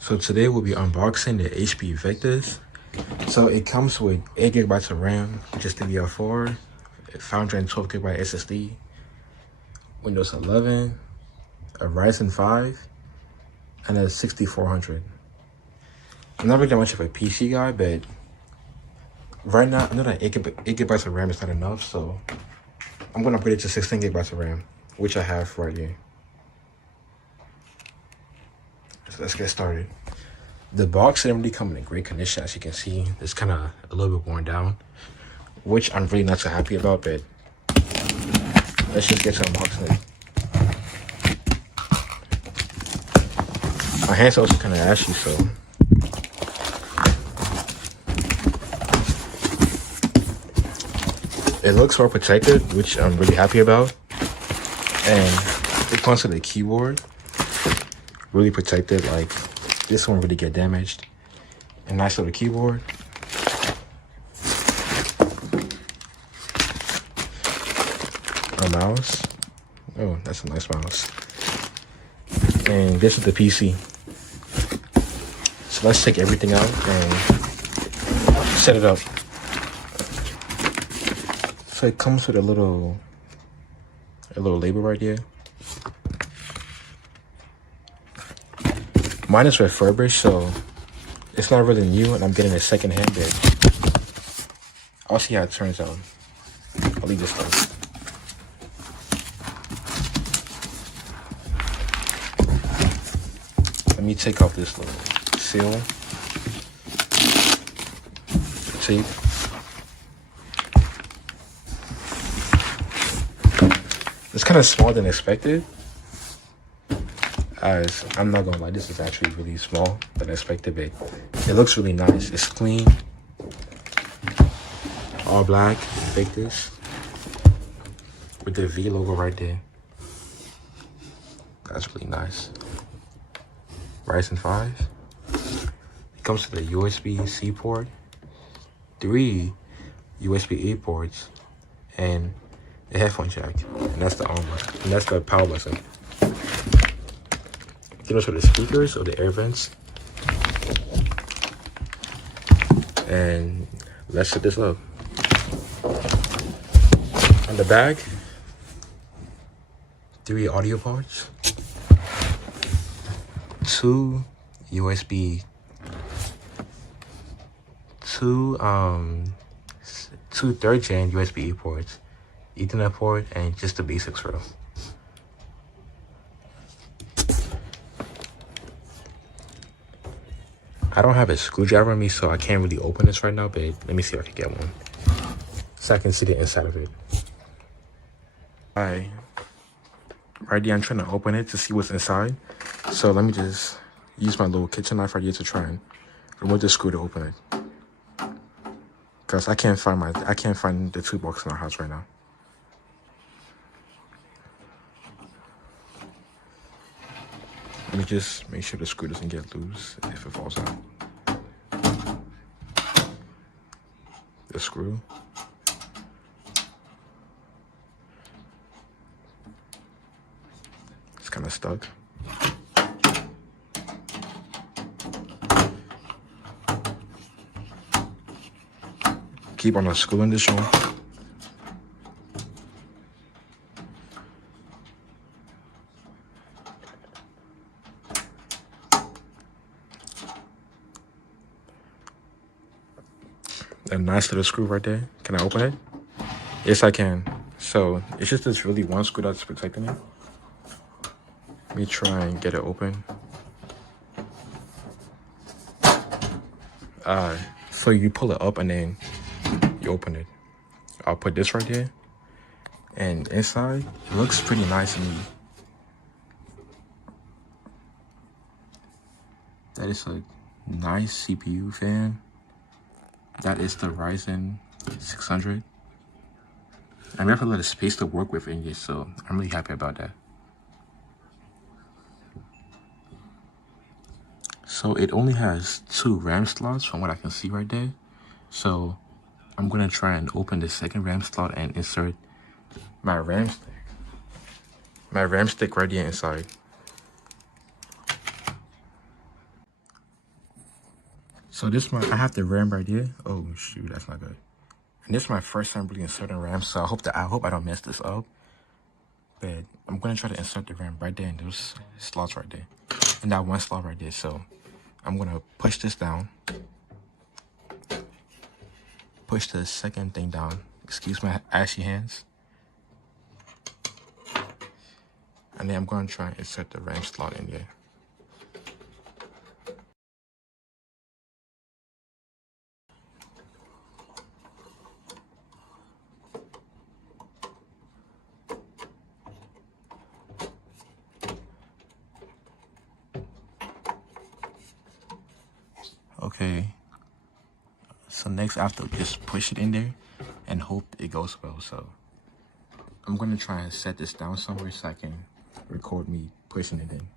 So today we'll be unboxing the HP Victus. So it comes with 8 gigabytes of RAM, just DDR4, 512 gigabyte SSD, Windows 11, a Ryzen 5, and a 6400. I'm not really that much of a PC guy, but right now I know that 8 gigabytes of RAM is not enough, so I'm gonna upgrade it to 16 gigabytes of RAM, which I have right here. So let's get started. The box didn't really come in great condition, as you can see. It's kind of a little bit worn down, which I'm really not so happy about, but let's just get to unboxing it. My hands are also kind of ashy, so it looks well protected, which I'm really happy about. And it comes with a keyboard, really protected. Like, this won't really get damaged. A nice little keyboard. A mouse. Oh, that's a nice mouse. And this is the PC. So let's take everything out and set it up. So it comes with a little label right here. Mine is refurbished, so it's not really new, and I'm getting it secondhand. But I'll see how it turns out. I'll leave this though. Let me take off this little seal, tape. It's kind of smaller than expected. As I'm not gonna lie, this is actually really small than expected, but it looks really nice. It's clean, all black, Victus, with the V logo right there. That's really nice. Ryzen 5. It comes with a USB-C port, 3 USB-A ports, and a headphone jack. And that's the on button. And that's the power button. It goes with the speakers or the air vents. And let's set this up. On the back, 3 audio ports, 2 USB, two 3rd gen USB ports, Ethernet port, and just the basics row. I don't have a screwdriver on me, so I can't really open this right now, but let me see if I can get one so I can see the inside of it. Right here, I'm trying to open it to see what's inside. So let me just use my little kitchen knife right here to try and remove the screw to open it. Because I can't find the toolbox in our house right now. Let me just make sure the screw doesn't get loose if it falls out. The screw. It's kind of stuck. Keep on unscrewing this one. A nice little screw right there. Can I open it? Yes, I can. So it's just this really one screw that's protecting it. Let me try and get it open. So you pull it up and then you open it. I'll put this right here. And inside, it looks pretty nice and neat. That is a nice CPU fan. That is the Ryzen 600. And we have a lot of space to work with in here, so I'm really happy about that. So it only has 2 RAM slots from what I can see right there. So I'm gonna try and open the second RAM slot and insert my RAM stick right here inside. So this one, I have the RAM right here. Oh shoot, that's not good. And this is my first time really inserting RAM, so I hope I don't mess this up. But I'm gonna try to insert the RAM right there in those slots right there, and that one slot right there. So I'm gonna push this down, push the second thing down. Excuse my ashy hands. And then I'm gonna try and insert the RAM slot in there. Okay, so next I have to just push it in there and hope it goes well. So I'm gonna try and set this down somewhere so I can record me pushing it in.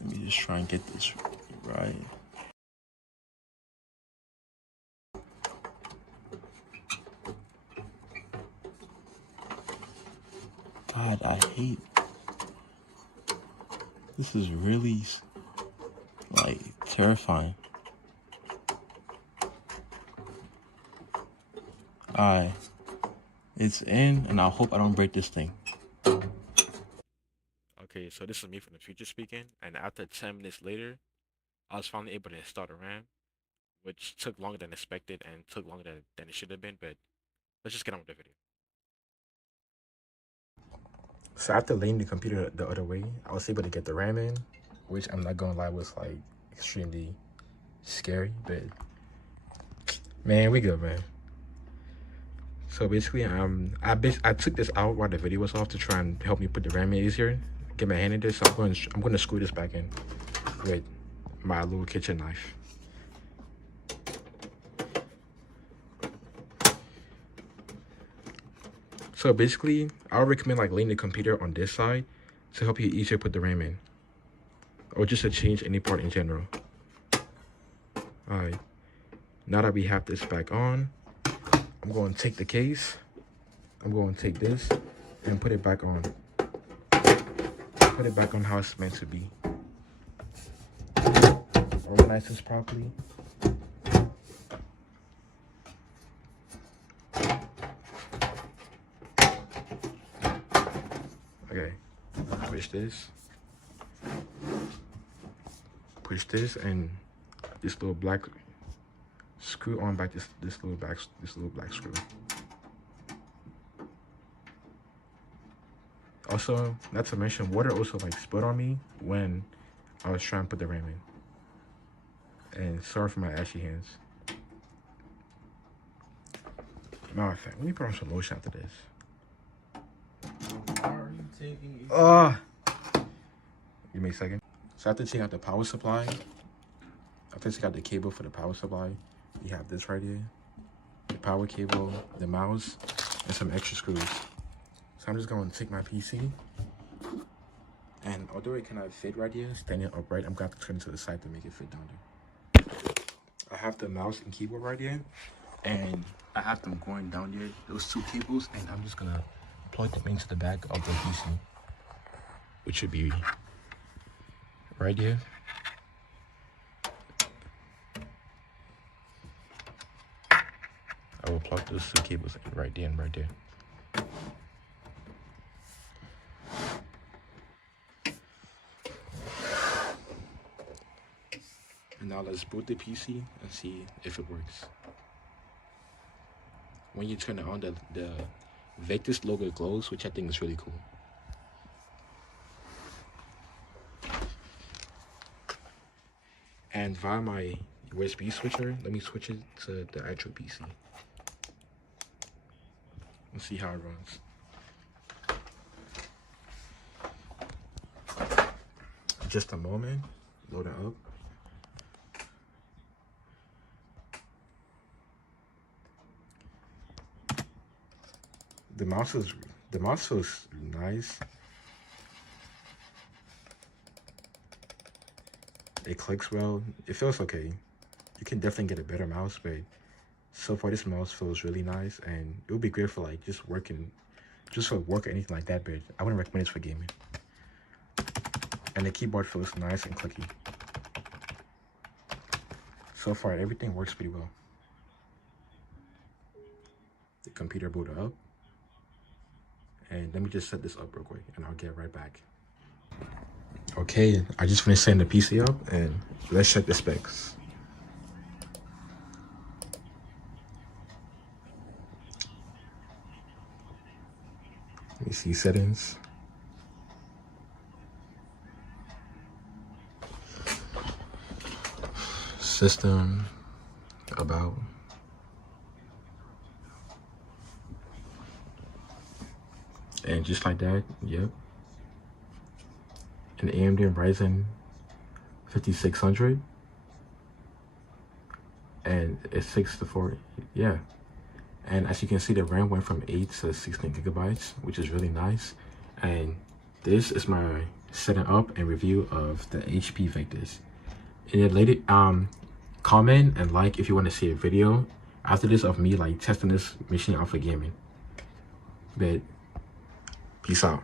Let me just try and get this right. God, I hate. This is really, like, terrifying. Alright. It's in, and I hope I don't break this thing. Okay, so this is me from the future speaking, and after 10 minutes later, I was finally able to install the RAM, which took longer than expected and took longer than it should have been, but let's just get on with the video. So after laying the computer the other way, I was able to get the RAM in, which I'm not gonna lie was like extremely scary, but man, we good, man. So basically, I took this out while the video was off to try and help me put the RAM in easier, get my hand in this. So I'm going to screw this back in with my little kitchen knife. So basically, I would recommend like laying the computer on this side to help you easier put the RAM in, or just to change any part in general. All right, now that we have this back on, I'm going to take the case, I'm going to take this and put it back on. Put it back on how it's meant to be. Organize this properly. Okay, push this. Push this and this little black screw on back this little black screw. Also, not to mention, water also like spilled on me when I was trying to put the RAM in. And sorry for my ashy hands. Matter of fact, let me put on some lotion after this. Give me a second. So after taking out the power supply, after taking out the cable for the power supply, you have this right here, the power cable, the mouse, and some extra screws. So I'm just going to take my PC, and although it cannot fit right here, standing upright, I'm going to have to turn it to the side to make it fit down there. I have the mouse and keyboard right here, and I have them going down there, those two cables, and I'm just going to plug them into the back of the PC, which should be right here. I will plug those two cables in right there and right there. And now let's boot the PC and see if it works. When you turn it on, the Victus logo glows, which I think is really cool. And via my USB switcher, let me switch it to the actual PC. Let's see how it runs. Just a moment, load it up. The mouse feels nice. It clicks well. It feels okay. You can definitely get a better mouse, but so far this mouse feels really nice, and it would be great for like just working just for work or anything like that, but I wouldn't recommend it for gaming. And the keyboard feels nice and clicky. So far, everything works pretty well. The computer booted up. And let me just set this up real quick and I'll get right back. Okay, I just finished setting the PC up and let's check the specs. Let me see settings. System, about. And just like that, yep. An AMD Ryzen 5600. And it's 6 to 4, yeah. And as you can see, the RAM went from 8 to 16 gigabytes, which is really nice. And this is my setting up and review of the HP Victus. In the latest, comment and like if you want to see a video after this of me like testing this machine out for gaming. But peace out.